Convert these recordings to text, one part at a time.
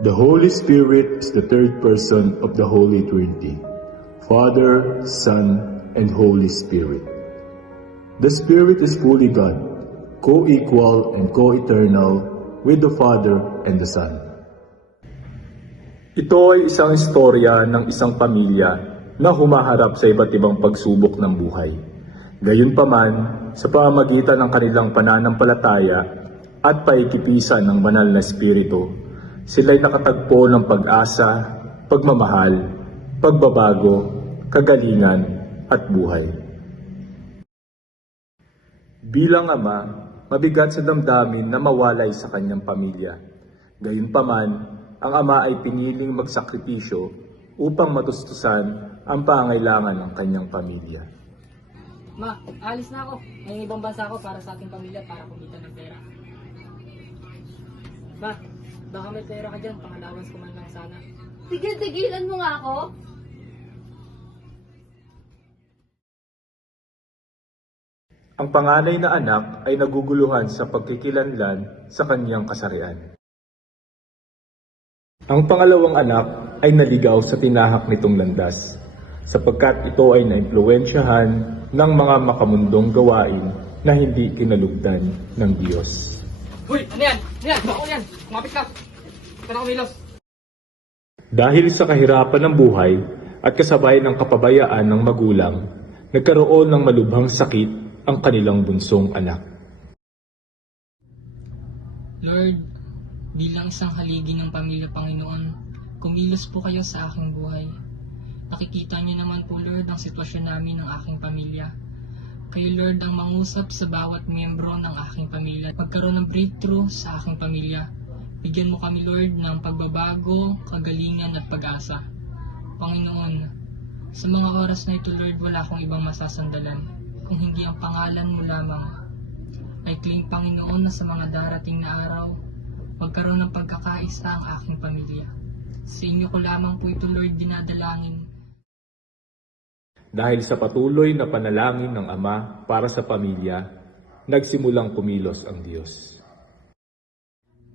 The Holy Spirit is the third person of the Holy Trinity, Father, Son, and Holy Spirit. The Spirit is fully God, co-equal and co-eternal with the Father and the Son. Ito ay isang istorya ng isang pamilya na humaharap sa iba't ibang pagsubok ng buhay. Gayunpaman, sa pamamagitan ng kanilang pananampalataya at paikipisan ng banal na Espiritu, sila'y nakatagpo ng pag-asa, pagmamahal, pagbabago, kagalingan at buhay. Bilang ama, mabigat sa damdamin na mawalay sa kanyang pamilya. Gayunpaman, ang ama ay piniling magsakripisyo upang matustusan ang pangailangan ng kanyang pamilya. Ma, alis na ako. May ibang bansa ako para sa ating pamilya para kumita ng pera. Ma, baka may pera ka dyan, pangalawas ko man lang sana. Tigil-tigilan mo nga ako. Ang panganay na anak ay naguguluhan sa pagkikilanlan sa kanyang kasarian. Ang pangalawang anak ay naligaw sa tinahak nitong landas, sapagkat ito ay naimpluwensyahan ng mga makamundong gawain na hindi kinalugdan ng Diyos. Hoy, ano yan? Ano yan? Bako yan! Kumapit ka! Ito na kumilos! Dahil sa kahirapan ng buhay at kasabay ng kapabayaan ng magulang, nagkaroon ng malubhang sakit ang kanilang bunsong anak. Lord, bilang isang haligi ng pamilya Panginoon, kumilos po kayo sa aking buhay. Nakikita niyo naman po, Lord, ang sitwasyon namin ng aking pamilya. Kayo, Lord, ang mangusap sa bawat miyembro ng aking pamilya. Magkaroon ng breakthrough sa aking pamilya. Bigyan mo kami, Lord, ng pagbabago, kagalingan at pag-asa. Panginoon, sa mga oras na ito, Lord, wala akong ibang masasandalan, kung hindi ang pangalan mo lamang. I claim, Panginoon, na sa mga darating na araw, magkaroon ng pagkakaisa ang aking pamilya. Sa inyo ko lamang po ito, Lord, dinadalangin. Dahil sa patuloy na panalangin ng Ama para sa pamilya, nagsimulang kumilos ang Diyos.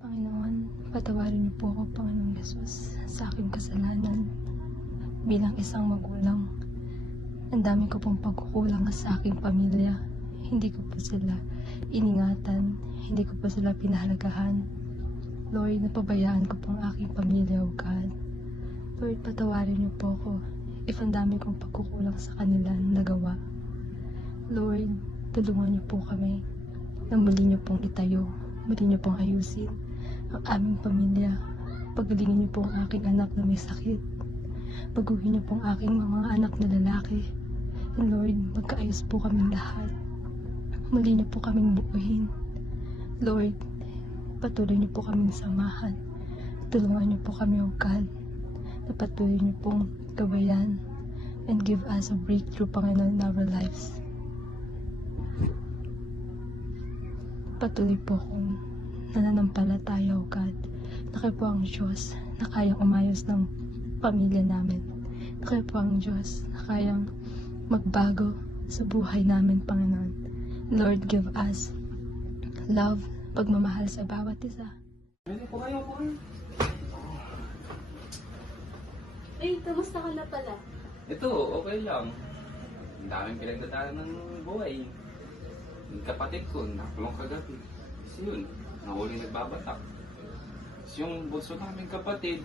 Panginoon, patawarin niyo po ako, Panginoong Yesus, sa aking kasalanan. Bilang isang magulang, ang dami ko pong pagkukulang sa aking pamilya. Hindi ko po sila iningatan, hindi ko po sila pinahalagahan. Lord, napabayaan ko pong aking pamilya, O God. Lord, patawarin niyo po ako if ang dami kong pagkukulang sa kanila nagawa. Lord, tulungan niyo po kami na muli niyo pong itayo, muli niyo pong ayusin ang aming pamilya. Pagalingin niyo po ang aking anak na may sakit. Baguhin niyo po ang aking mga anak na lalaki. And Lord, magkaayos po kaming lahat. Muli niyo po kaming buuhin. Lord, patuloy niyo po kaming samahan. Tulungan niyo po kami, O God, na patuloy niyo pong gabayan and give us a breakthrough, Panginoon, in our lives. Patuloy po akong nananampalataya, O God, na kayo po ang Diyos na kayang umayos ng pamilya namin. Na kayo po ang Diyos na kayang magbago sa buhay namin, Panginoon. Lord, give us love, pagmamahal sa bawat isa. Ay, kamusta ka na pala? Ito, okay lang. Ang daming pinagdadaanan ng buhay. Yung kapatid ko, nakulong kagabi. Kasi yun, nahuli nagbabatak. Kasi yung bunso naming kapatid,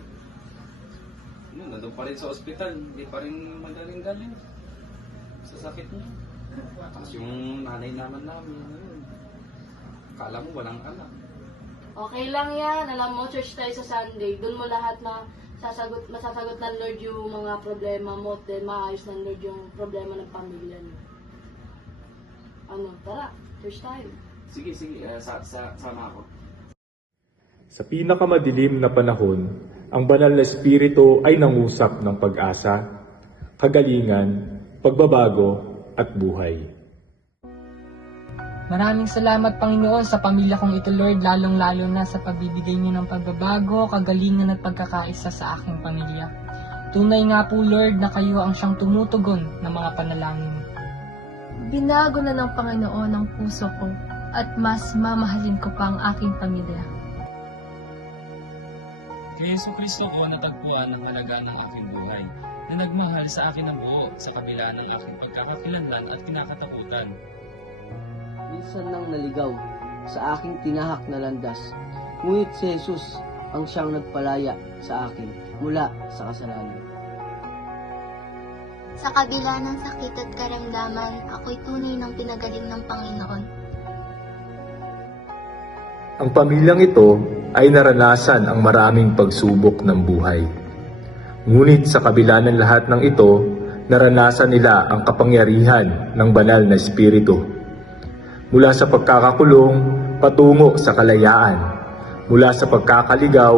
yun, nandun pa rin sa ospital. Hindi pa rin magaling-galing sa sakit niya. Tapos yung nanay naman namin, yun, akala mo walang anak. Okay lang yan. Alam mo, church tayo sa Sunday. Doon mo lahat masasagot ng Lord yung mga problema mo at then maayos ng Lord yung problema ng pamilya niyo. Ano, tara, church tayo. Sige, sama ako. Sa pinakamadilim na panahon, ang banal na Espiritu ay nangusap ng pag-asa, kagalingan, pagbabago at buhay. Maraming salamat, Panginoon, sa pamilya kong ito, Lord, lalong-lalo na sa pagbibigay niyo ng pagbabago, kagalingan at pagkakaisa sa aking pamilya. Tunay nga po, Lord, na kayo ang siyang tumutugon ng mga panalangin. Binago na ng Panginoon ang puso ko at mas mamahalin ko pa ang aking pamilya. Kay Jesucristo ko natagpuan ang halaga ng aking buhay, na nagmahal sa akin ng buo sa kabila ng aking pagkakakilanlan at kinakatakutan. Minsan nang naligaw sa aking tinahak na landas, ngunit si Jesus ang siyang nagpalaya sa akin mula sa kasalanan. Sa kabila ng sakit at karamdaman, ako'y tunay ng pinagaling ng Panginoon. Ang pamilyang ito ay naranasan ang maraming pagsubok ng buhay. Ngunit sa kabila ng lahat ng ito, naranasan nila ang kapangyarihan ng banal na Espiritu. Mula sa pagkakakulong, patungo sa kalayaan. Mula sa pagkakaligaw,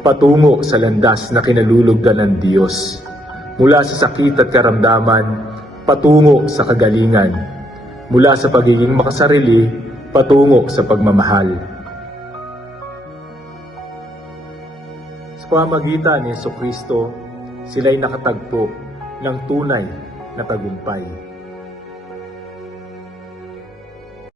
patungo sa landas na kinalulugdan ng Diyos. Mula sa sakit at karamdaman, patungo sa kagalingan. Mula sa pagiging makasarili, patungo sa pagmamahal. Sa pamamagitan ni Jesucristo, sila'y nakatagpo ng tunay na tagumpay.